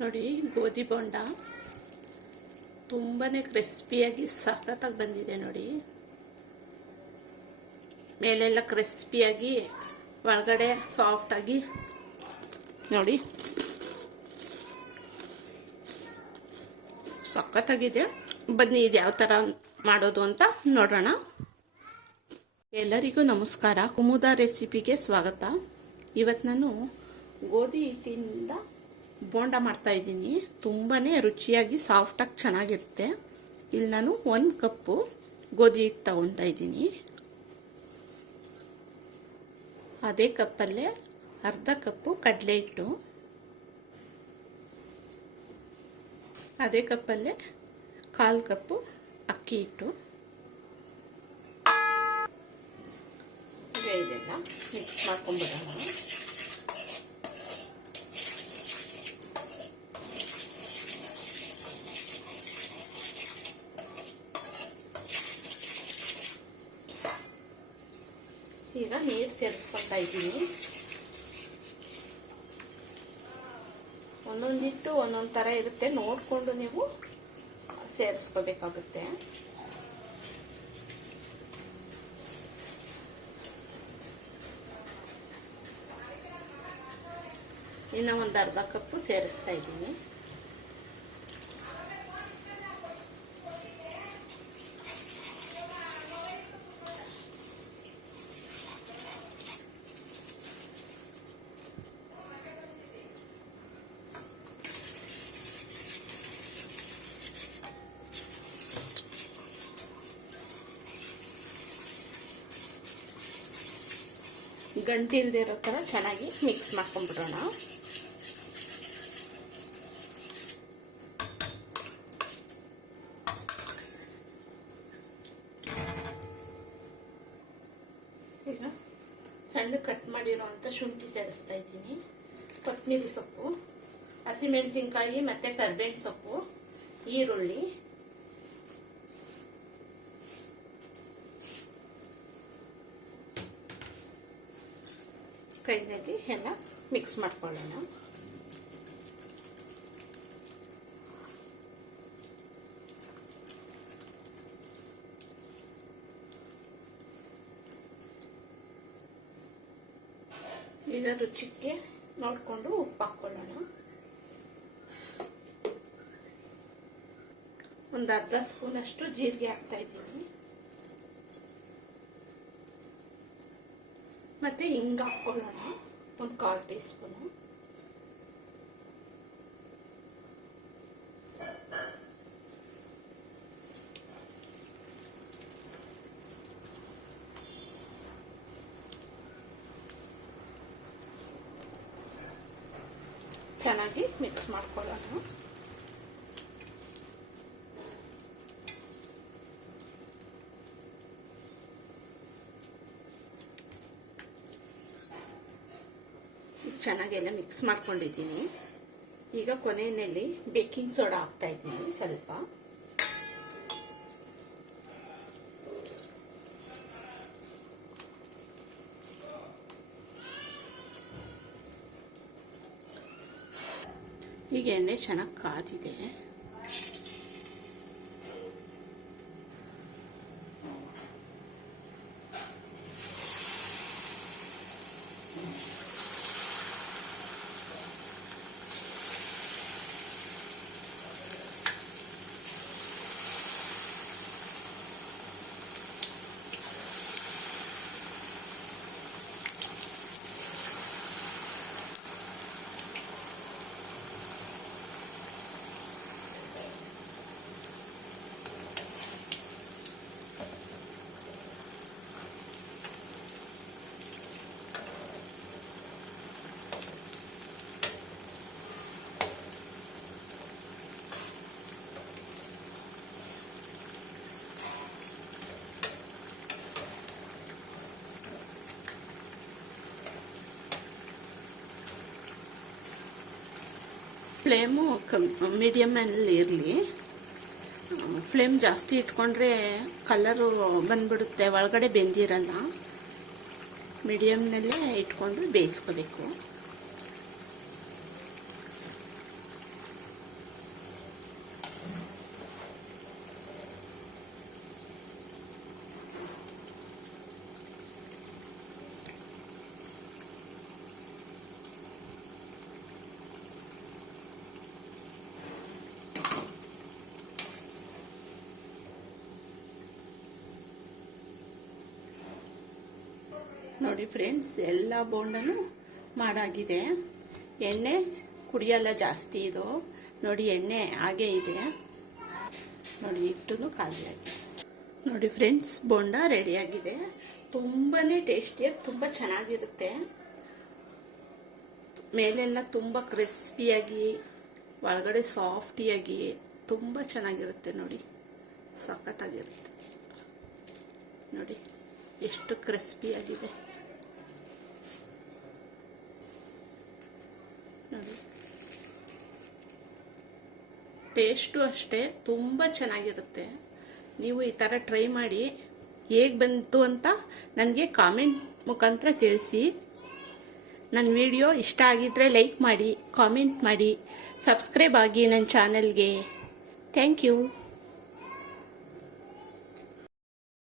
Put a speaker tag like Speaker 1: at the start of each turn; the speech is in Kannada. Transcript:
Speaker 1: ನೋಡಿ, ಗೋಧಿ ಬೋಂಡ ತುಂಬಾ ಕ್ರಿಸ್ಪಿಯಾಗಿ ಸಖತ್ತಾಗಿ ಬಂದಿದೆ ನೋಡಿ. ಮೇಲೆಲ್ಲ ಕ್ರಿಸ್ಪಿಯಾಗಿ ಒಳಗಡೆ ಸಾಫ್ಟಾಗಿ ನೋಡಿ. ಸಖತ್ತಾಗಿದೆ. ಬನ್ನಿ, ಇದು ಯಾವ ಥರ ಮಾಡೋದು ಅಂತ ನೋಡೋಣ. ಎಲ್ಲರಿಗೂ ನಮಸ್ಕಾರ. ಕುಮುದ ರೆಸಿಪಿಗೆ ಸ್ವಾಗತ. ಇವತ್ತು ನಾನು ಗೋಧಿ ಹಿಟ್ಟಿನಿಂದ ಬೋಂಡ ಮಾಡ್ತಾ ಇದ್ದೀನಿ. ತುಂಬಾ ರುಚಿಯಾಗಿ ಸಾಫ್ಟಾಗಿ ಚೆನ್ನಾಗಿರುತ್ತೆ. ಇಲ್ಲಿ ನಾನು ಒಂದು ಕಪ್ಪು ಗೋಧಿ ಹಿಟ್ಟು ತಗೊತಾ ಇದ್ದೀನಿ. ಅದೇ ಕಪ್ಪಲ್ಲೇ ಅರ್ಧ ಕಪ್ಪು ಕಡಲೆ ಹಿಟ್ಟು. ಅದೇ ಕಪ್ಪಲ್ಲೇ ಕಾಲು ಕಪ್ಪು ಅಕ್ಕಿ ಹಿಟ್ಟು. ಇದೆಲ್ಲ ಮಿಕ್ಸ್ ಮಾಡ್ಕೊಂಡ್ಬಿಡೋಣ ಈಗ ನೀರು ಸೇರಿಸ್ಕೊತಾ ಇದ್ದೀನಿ ಒಂದೊಂದಿಟ್ಟು ಒಂದೊಂದು ಥರ ಇರುತ್ತೆ. ನೋಡಿಕೊಂಡು ನೀವು ಸೇರಿಸ್ಕೋಬೇಕಾಗುತ್ತೆ. ಇನ್ನು ಒಂದು ಅರ್ಧ ಕಪ್ಪು ಸೇರಿಸ್ತಾ ಇದ್ದೀನಿ ಗಂಟು ಇಲ್ಲದೆ ಇರೋ ಥರ ಚೆನ್ನಾಗಿ ಮಿಕ್ಸ್ ಮಾಡ್ಕೊಂಡ್ಬಿಡೋಣ. ಈಗ ಸಣ್ಣ ಕಟ್ ಮಾಡಿರೋವಂಥ ಶುಂಠಿ ಸೇರಿಸ್ತಾ ಇದ್ದೀನಿ. ಕೊತ್ತಂಬರಿ ಸೊಪ್ಪು, ಹಸಿಮೆಣಸಿನ್ಕಾಯಿ ಮತ್ತು ಕರ್ಬೇವಿನ ಸೊಪ್ಪು, ಈರುಳ್ಳಿ ಕೈನಲ್ಲಿ ಎಲ್ಲ ಮಿಕ್ಸ್ ಮಾಡ್ಕೊಳ್ಳೋಣ. ಈಗ ರುಚಿಗೆ ನೋಡಿಕೊಂಡು ಉಪ್ಪು ಹಾಕ್ಕೊಳ್ಳೋಣ. ಒಂದು ಅರ್ಧ ಸ್ಪೂನಷ್ಟು ಜೀರಿಗೆ ಹಾಕ್ತಾ ಇದ್ದೀನಿ. ಮತ್ತೆ ಹಿಂಗ ಹಾಕ್ಕೊಳ್ಳೋಣ ಒಂದು ಕಾಲು ಟೀ ಸ್ಪೂನು ಚೆನ್ನಾಗಿ ಮಿಕ್ಸ್ ಮಾಡ್ಕೊಳ್ಳೋಣ. ಚೆನ್ನಾಗೆಲ್ಲ ಮಿಕ್ಸ್ ಮಾಡ್ಕೊಂಡಿದ್ದೀನಿ. ಈಗ ಕೊನೆಯಲ್ಲಿ ಬೇಕಿಂಗ್ ಸೋಡಾ ಹಾಕ್ತಾ ಇದ್ದೀನಿ ಸ್ವಲ್ಪ. ಈಗ ಎಣ್ಣೆ ಚೆನ್ನಾಗಿ ಕಾದಿದೆ. ಫ್ಲೇಮು ಕಮ್ ಮೀಡಿಯಮಲ್ಲಿ ಇರಲಿ. ಫ್ಲೇಮ್ ಜಾಸ್ತಿ ಇಟ್ಕೊಂಡ್ರೆ ಕಲರು ಬಂದ್ಬಿಡುತ್ತೆ ಒಳಗಡೆ ಬೆಂದಿರಲ್ಲ. ಮೀಡಿಯಮ್ನಲ್ಲೇ ಇಟ್ಕೊಂಡು ಬೇಯಿಸ್ಕೋಬೇಕು. ನೋಡಿ ಫ್ರೆಂಡ್ಸ್ ಎಲ್ಲ ಬೋಂಡನು ಮಾಡಾಗಿದೆ. ಎಣ್ಣೆ ಕುಡಿಯಲ್ಲ ಜಾಸ್ತಿ ಇದು. ನೋಡಿ ಎಣ್ಣೆ ಹಾಗೇ ಇದೆ. ನೋಡಿ ಹಿಟ್ಟು ಖಾಲಿಯಾಗಿದೆ ನೋಡಿ ಫ್ರೆಂಡ್ಸ್ ಬೋಂಡ ರೆಡಿಯಾಗಿದೆ ತುಂಬಾ ಟೇಸ್ಟಿಯಾಗಿ ತುಂಬ ಚೆನ್ನಾಗಿರುತ್ತೆ. ಮೇಲೆಲ್ಲ ತುಂಬ ಕ್ರಿಸ್ಪಿಯಾಗಿ ಒಳಗಡೆ ಸಾಫ್ಟಿಯಾಗಿ ತುಂಬ ಚೆನ್ನಾಗಿರುತ್ತೆ ನೋಡಿ. ಸಖತ್ತಾಗಿರುತ್ತೆ. ನೋಡಿ. ಎಷ್ಟು ಕ್ರಿಸ್ಪಿಯಾಗಿದೆ ನೋಡಿ. ಟೇಸ್ಟು ಅಷ್ಟೇ ತುಂಬ ಚೆನ್ನಾಗಿರುತ್ತೆ. ನೀವು ಈ ಥರ ಟ್ರೈ ಮಾಡಿ ಹೇಗೆ ಬಂತು ಅಂತ ನನಗೆ ಕಾಮೆಂಟ್ ಮುಖಾಂತರ ತಿಳಿಸಿ. ನನ್ನ ವಿಡಿಯೋ ಇಷ್ಟ ಆಗಿದ್ದರೆ ಲೈಕ್ ಮಾಡಿ ಕಾಮೆಂಟ್ ಮಾಡಿ ಸಬ್ಸ್ಕ್ರೈಬ್ ಆಗಿ ನನ್ನ ಚಾನಲ್ಗೆ ಥ್ಯಾಂಕ್ ಯು